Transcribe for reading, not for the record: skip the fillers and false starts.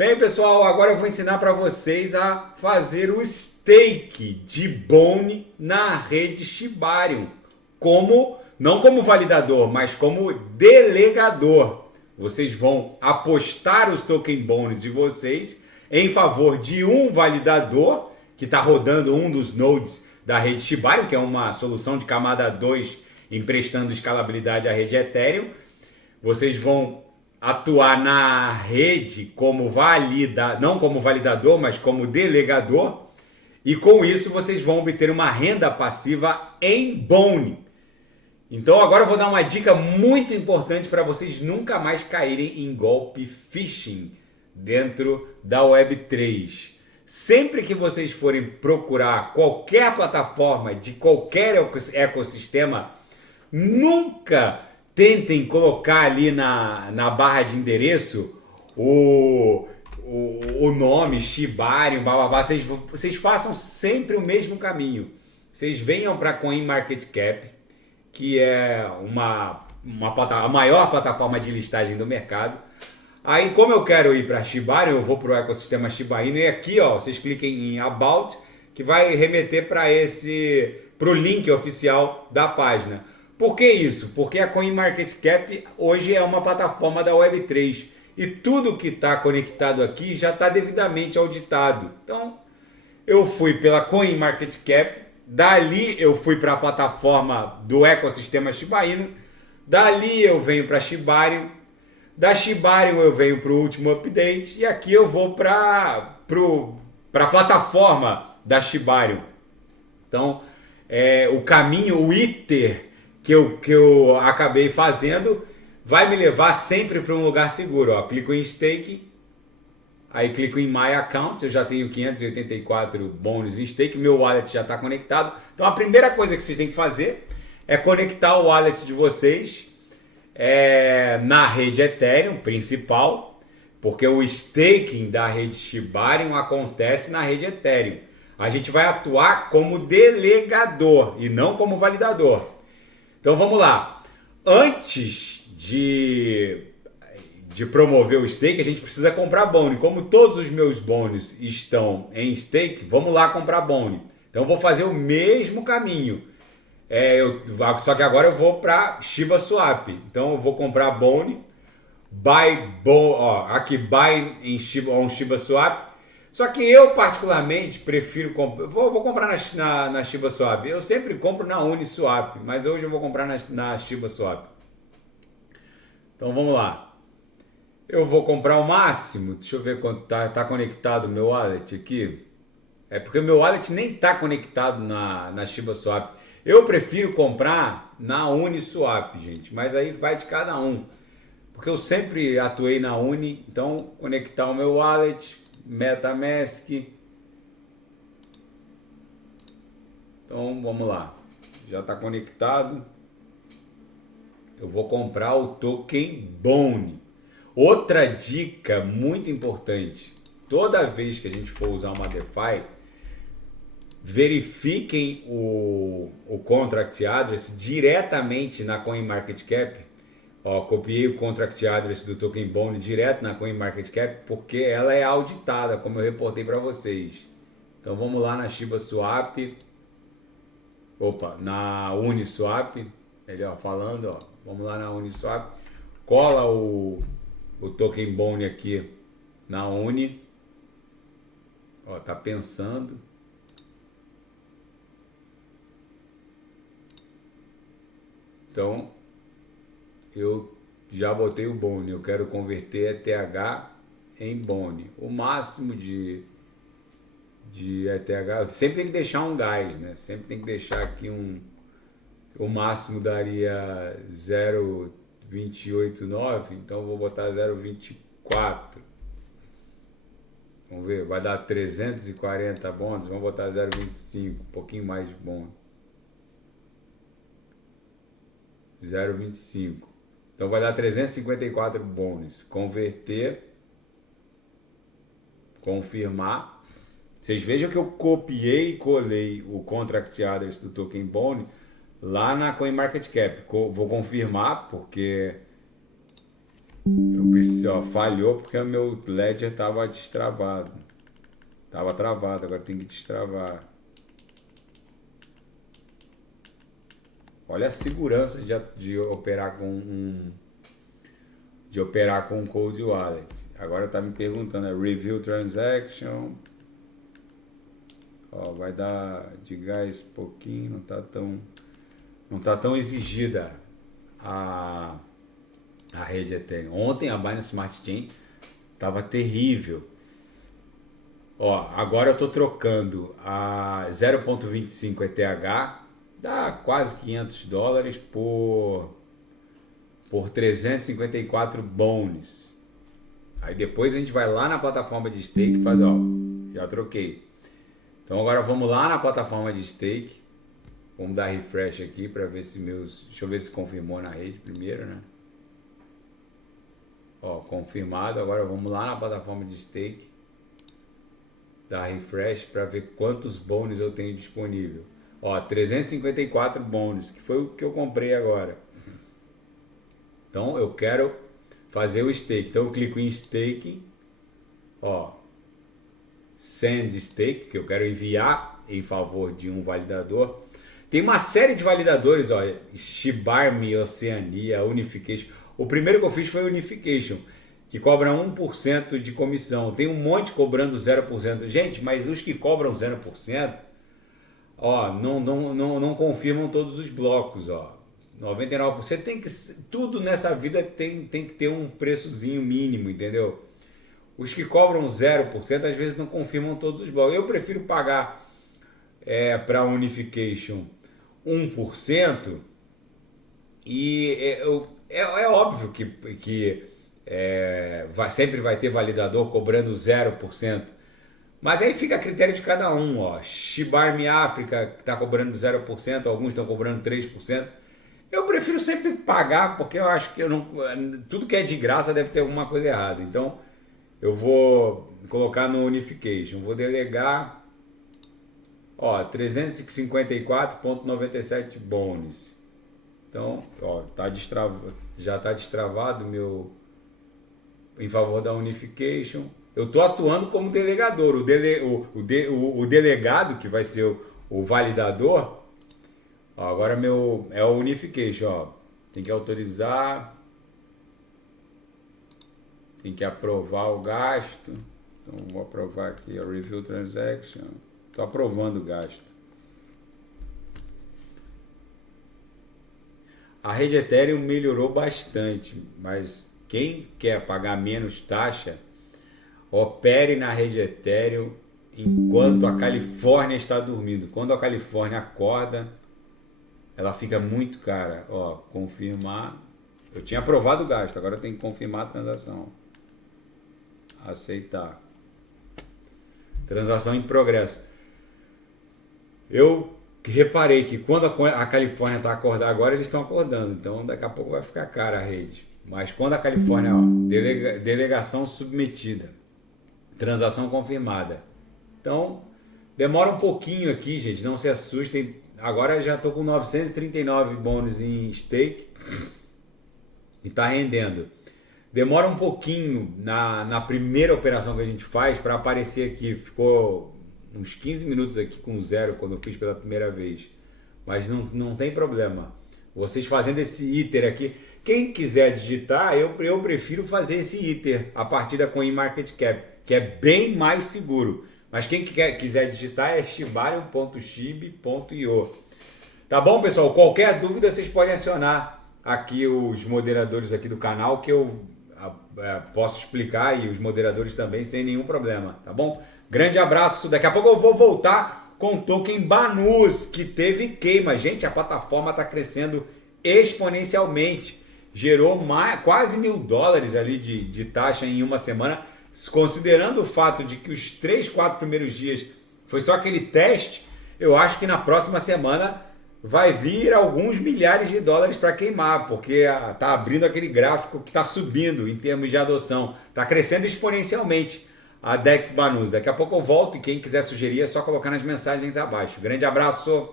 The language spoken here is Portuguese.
Bem, pessoal, agora eu vou ensinar para vocês a fazer o stake de Bone na rede Shibarium, não como validador, mas como delegador. Vocês vão apostar os token bones de vocês em favor de um validador que está rodando um dos nodes da rede Shibarium, que é uma solução de camada 2 emprestando escalabilidade à rede Ethereum. Vocês vão atuar na rede não como validador, mas como delegador, e com isso vocês vão obter uma renda passiva em Bone. Então agora eu vou dar uma dica muito importante para vocês nunca mais caírem em golpe phishing dentro da Web3. Sempre que vocês forem procurar qualquer plataforma de qualquer ecossistema, nunca tentem colocar ali na barra de endereço o nome Shibarium, bababá. Vocês façam sempre o mesmo caminho. Vocês venham para CoinMarketCap, que é a maior plataforma de listagem do mercado. Aí, como eu quero ir para Shibarium, eu vou para o ecossistema Shiba Inu, e aqui, ó, vocês cliquem em About, que vai remeter para o link oficial da página. Por que isso? Porque a CoinMarketCap hoje é uma plataforma da Web3 e tudo que está conectado aqui já está devidamente auditado. Então, eu fui pela CoinMarketCap, dali eu fui para a plataforma do ecossistema Shiba Inu, dali eu venho para Shibarium, da Shibarium eu venho para o último update e aqui eu vou para a plataforma da Shibarium. Então, o caminho, o ITER que eu acabei fazendo vai me levar sempre para um lugar seguro. Ó, clico em Stake, aí clico em My Account, eu já tenho 584 bônus em Stake, meu wallet já está conectado. Então a primeira coisa que vocês têm que fazer é conectar o wallet de vocês na rede Ethereum principal, porque o staking da rede Shibarium acontece na rede Ethereum. A gente vai atuar como delegador e não como validador. Então vamos lá. Antes de promover o stake, a gente precisa comprar Bone. Como todos os meus bones estão em stake, vamos lá comprar Bone. Então eu vou fazer o mesmo caminho. Só que agora eu vou para Shiba Swap. Então eu vou comprar Bone, aqui buy em Shiba Swap. Só que eu particularmente prefiro comprar. Vou comprar na Shiba Swap. Eu sempre compro na Uniswap, mas hoje eu vou comprar na Shiba Swap. Então vamos lá. Eu vou comprar o máximo. Deixa eu ver quanto tá conectado o meu wallet aqui. É porque o meu wallet nem está conectado na Shiba Swap. Eu prefiro comprar na Uniswap, gente. Mas aí vai de cada um. Porque eu sempre atuei na Uni. Então conectar o meu wallet, MetaMask. Então vamos lá. Já está conectado. Eu vou comprar o token Bone. Outra dica muito importante. Toda vez que a gente for usar uma DeFi, verifiquem o contract address diretamente na CoinMarketCap. Ó, copiei o contract address do token Bone direto na CoinMarketCap porque ela é auditada, como eu reportei para vocês. Então vamos lá na Shiba Swap. Na Uniswap. Melhor falando, ó. Vamos lá na Uniswap. Cola o token Bone aqui na Uni. Ó, tá pensando. Então, eu já botei o Bone. Eu quero converter ETH em Bone. O máximo de ETH, sempre tem que deixar um gás, né? Sempre tem que deixar aqui o máximo daria 0,289, então eu vou botar 0,24. Vamos ver, vai dar 340 bônus, vamos botar 0,25, um pouquinho mais de bônus. 0,25. Então vai dar 354 bônus. Converter, confirmar. Vocês vejam que eu copiei e colei o contract address do token Bone lá na CoinMarketCap. Vou confirmar porque Eu preciso, ó, falhou porque o meu Ledger estava destravado. Tava travado, agora tem que destravar. Olha a segurança de operar com um Cold Wallet. Agora tá me perguntando, Review Transaction. Ó, vai dar de gás pouquinho, não tá tão exigida a rede Ethereum. Ontem a Binance Smart Chain tava terrível. Ó, agora eu tô trocando a 0.25 ETH, dá quase $500 por 354 bones. Aí depois a gente vai lá na plataforma de stake e faz, ó, já troquei. Então agora vamos lá na plataforma de stake. Vamos dar refresh aqui para ver se meus... Deixa eu ver se confirmou na rede primeiro, né? Ó, confirmado. Agora vamos lá na plataforma de stake. Dar refresh para ver quantos bônus eu tenho disponível. Ó, 354 bônus, que foi o que eu comprei agora. Então eu quero fazer o stake. Então eu clico em stake. Ó, send stake, que eu quero enviar em favor de um validador. Tem uma série de validadores, ó, Shibari, Oceania, Unification. O primeiro que eu fiz foi Unification, que cobra 1% de comissão. Tem um monte cobrando 0%. Gente, mas os que cobram 0%, ó, não confirmam todos os blocos, ó. 99% tem que... Tudo nessa vida tem que ter um preçozinho mínimo, entendeu? Os que cobram 0% às vezes não confirmam todos os blocos. Eu prefiro pagar para Unification 1% e é óbvio que sempre vai ter validador cobrando 0%. Mas aí fica a critério de cada um. Ó. Shibari África está cobrando 0%, alguns estão cobrando 3%. Eu prefiro sempre pagar, porque eu acho que tudo que é de graça deve ter alguma coisa errada. Então eu vou colocar no Unification, vou delegar, ó, 354,97 bônus. Então, ó, já está destravado meu em favor da Unification. Eu estou atuando como delegador. O delegado, que vai ser o validador, ó, agora é o Unification. Ó, tem que autorizar, tem que aprovar o gasto. Então, vou aprovar aqui a Review Transaction. Estou aprovando o gasto. A rede Ethereum melhorou bastante, mas quem quer pagar menos taxa, opere na rede Ethereum enquanto a Califórnia está dormindo. Quando a Califórnia acorda, ela fica muito cara. Ó, confirmar. Eu tinha aprovado o gasto, agora eu tenho que confirmar a transação. Aceitar. Transação em progresso. Eu reparei que quando a Califórnia está acordada, agora eles estão acordando, então daqui a pouco vai ficar cara a rede. Mas quando a Califórnia, ó, delegação submetida, transação confirmada. Então, demora um pouquinho aqui, gente, não se assustem. Agora já estou com 939 bônus em stake e está rendendo. Demora um pouquinho na primeira operação que a gente faz para aparecer aqui. Ficou uns 15 minutos aqui com zero quando eu fiz pela primeira vez. Mas não tem problema. Vocês fazendo esse ITER aqui, quem quiser digitar, eu prefiro fazer esse ITER a partir da CoinMarketCap, que é bem mais seguro. Mas quem quiser digitar é shibari.shib.io. Tá bom, pessoal? Qualquer dúvida vocês podem acionar aqui os moderadores aqui do canal, que eu posso explicar, e os moderadores também, sem nenhum problema, tá bom? Grande abraço. Daqui a pouco eu vou voltar com o token Banus, que teve queima. Gente, a plataforma está crescendo exponencialmente. Gerou quase $1.000 ali de taxa em uma semana. Considerando o fato de que os 3, 4 primeiros dias foi só aquele teste, eu acho que na próxima semana vai vir alguns milhares de dólares para queimar, porque está abrindo aquele gráfico que está subindo em termos de adoção. Está crescendo exponencialmente a DEX Banus. Daqui a pouco eu volto e quem quiser sugerir é só colocar nas mensagens abaixo. Grande abraço!